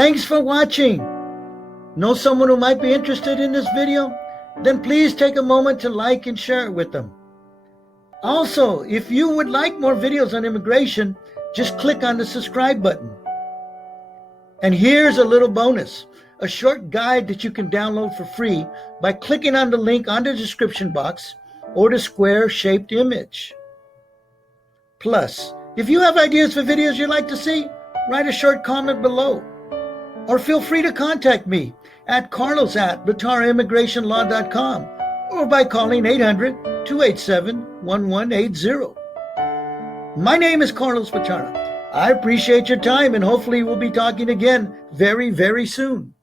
Thanks for watching. Know someone who might be interested in this video? Then please take a moment to like and share it with them. Also, if you would like more videos on immigration, just click on the subscribe button. And here's a little bonus, a short guide that you can download for free by clicking on the link on the description box or the square-shaped image. Plus, if you have ideas for videos you'd like to see, write a short comment below. Or feel free to contact me at carlos@vitarimmigrationlaw.com or by calling 800-287-1180. My name is Carlos Vitara. I appreciate your time, and hopefully we'll be talking again very, very soon.